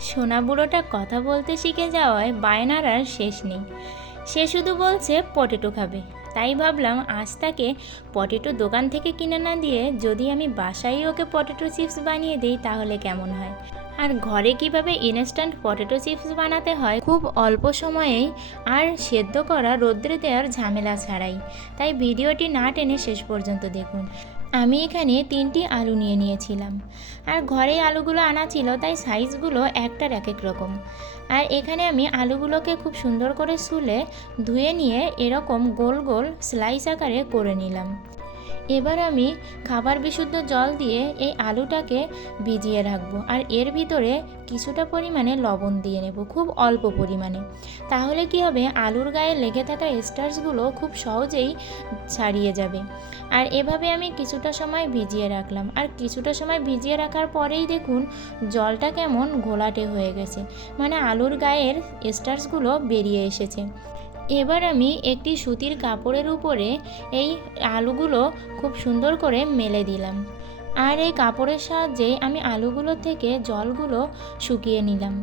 সোনা বুড়োটা কথা বলতে শিখে যাওয়ায় বায়নার আর শেষ নেই। সে শুধু বলছে, পটেটো খাবে। তাই ভাবলাম আজ তাকে পটেটো দোকান থেকে কিনে না দিয়ে যদি আমি বাসায় ওকে পটেটো চিপস বানিয়ে দিই তাহলে কেমন হয়? আর ঘরে কীভাবে ইনস্ট্যান্ট পটেটো চিপস বানাতে হয়? খুব অল্প সময়েই আর সেদ্ধ করা রোদ্রে দেওয়ার ঝামেলা ছাড়াই। তাই ভিডিওটি না টেনে শেষ পর্যন্ত দেখুন। আমি এখানে তিনটি আলু নিয়ে নিয়েছিলাম। আর ঘরে আলুগুলো আনা ছিল, তাই সাইজগুলো একটার এক এক রকম। আর এখানে আমি আলুগুলোকে খুব সুন্দর করে শুলে ধুয়ে নিয়ে এরকম গোল গোল স্লাইস আকারে করে নিলাম। এবার আমি খাবার বিশুদ্ধ জল দিয়ে এই আলুটাকে ভিজিয়ে রাখব। আর এর ভিতরে কিছুটা পরিমাণে লবণ দিয়ে নেব, খুব অল্প পরিমাণে। তাহলে কি হবে? আলুর গায়ে লেগে থাকা স্টার্সগুলো খুব সহজেই ছাড়িয়ে যাবে। আর এভাবে আমি কিছুটা সময় ভিজিয়ে রাখলাম। আর কিছুটা সময় ভিজিয়ে রাখার পরেই দেখুন জলটা কেমন ঘোলাটে হয়ে গেছে। মানে আলুর গায়ের স্টার্সগুলো বেরিয়ে এসেছে। এবার আমি একটি সুতির কাপড়ের উপরে এই আলুগুলো খুব সুন্দর করে মেলে দিলাম। আর এই কাপড়ের সাহায্যে আমি আলুগুলো থেকে জলগুলো শুকিয়ে নিলাম।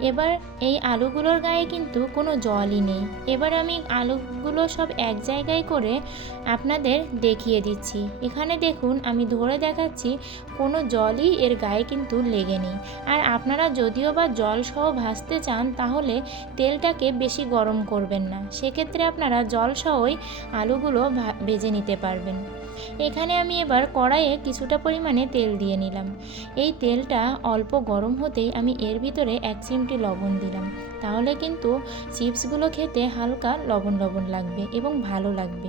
এবার এই আলুগুলোর গায়ে কিন্তু কোনো জলই নেই। এবার আমি আলুগুলো সব এক জায়গায় করে আপনাদের দেখিয়ে দিচ্ছি। এখানে দেখুন, আমি ধরে দেখাচ্ছি কোনো জলই এর গায়ে কিন্তু লেগে নেই। আর আপনারা যদিও বা জল সহ ভাজতে চান, তাহলে তেলটাকে বেশি গরম করবেন না। সেক্ষেত্রে আপনারা জল সহই আলুগুলো ভেজে নিতে পারবেন। এখানে আমি এবার কড়াইয়ে কিছুটা পরিমাণে তেল দিয়ে নিলাম। এই তেলটা অল্প গরম হতেই আমি এর ভিতরে এক চিমটি লবণ দিলাম। তাহলে কিন্তু চিপসগুলো খেতে হালকা লবণ লবণ লাগবে এবং ভালো লাগবে।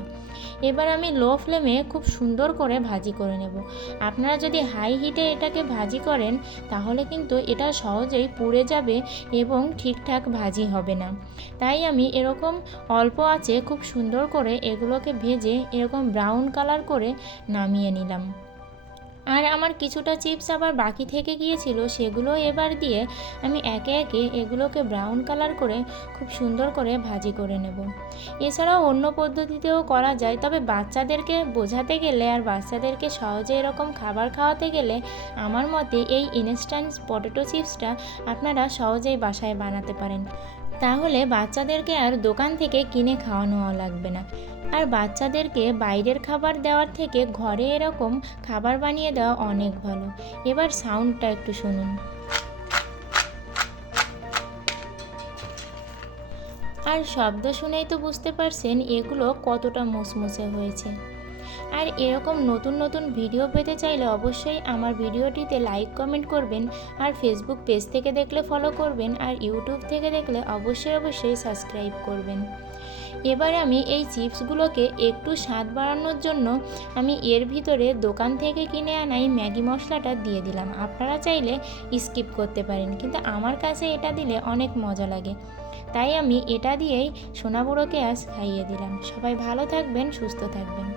এবার আমি লো ফ্লেমে খুব সুন্দর করে ভাজি করে নেব। আপনারা যদি হাই হিটে এটাকে ভাজি করেন, তাহলে কিন্তু এটা সহজেই পুড়ে যাবে এবং ঠিকঠাক ভাজি হবে না। তাই আমি এরকম অল্প আছে খুব সুন্দর করে এগুলোকে ভেজে এরকম ব্রাউন কালার করে নামিয়ে নিলাম। আর আমার কিছুটা চিপস আবার বাকি থেকে গিয়েছিল, সেগুলো এবার দিয়ে আমি একে একে এগুলোকে ব্রাউন কালার করে খুব সুন্দর করে ভাজি করে নেব। এছাড়াও অন্য পদ্ধতিতেও করা যায়, তবে বাচ্চাদেরকে বোঝাতে গেলে আর বাচ্চাদেরকে সহজে এরকম খাবার খাওয়াতে গেলে আমার মতে এই ইনস্ট্যান্ট পটেটো চিপসটা আপনারা সহজেই বাসায় বানাতে পারেন। তাহলে বাচ্চাদেরকে আর দোকান থেকে কিনে খাওয়ানো লাগবে না। আর বাচ্চাদেরকে বাইরের খাবার দেওয়ার থেকে ঘরে এরকম খাবার বানিয়ে দেওয়া অনেক ভালো। এবার সাউন্ডটা একটু শুনুন। আর শব্দ শুনেই তো বুঝতে পারছেন এগুলো কতটা মুসমুসে হয়েছে। আর এরকম নতুন নতুন ভিডিও পেতে চাইলে অবশ্যই আমার ভিডিওটিতে লাইক কমেন্ট করবেন আর ফেসবুক পেজ থেকে দেখলে ফলো করবেন আর ইউটিউব থেকে দেখলে অবশ্যই অবশ্যই সাবস্ক্রাইব করবেন। এবার আমি এই চিপসগুলোকে একটু স্বাদ বাড়ানোর জন্য আমি এর ভিতরে দোকান থেকে কিনে আনাই ম্যাগি মশলাটা দিয়ে দিলাম। আপনারা চাইলে স্কিপ করতে পারেন, কিন্তু আমার কাছে এটা দিলে অনেক মজা লাগে। তাই আমি এটা দিয়েই সোনাবুড়োকে আজ খাইয়ে দিলাম। সবাই ভালো থাকবেন, সুস্থ থাকবেন।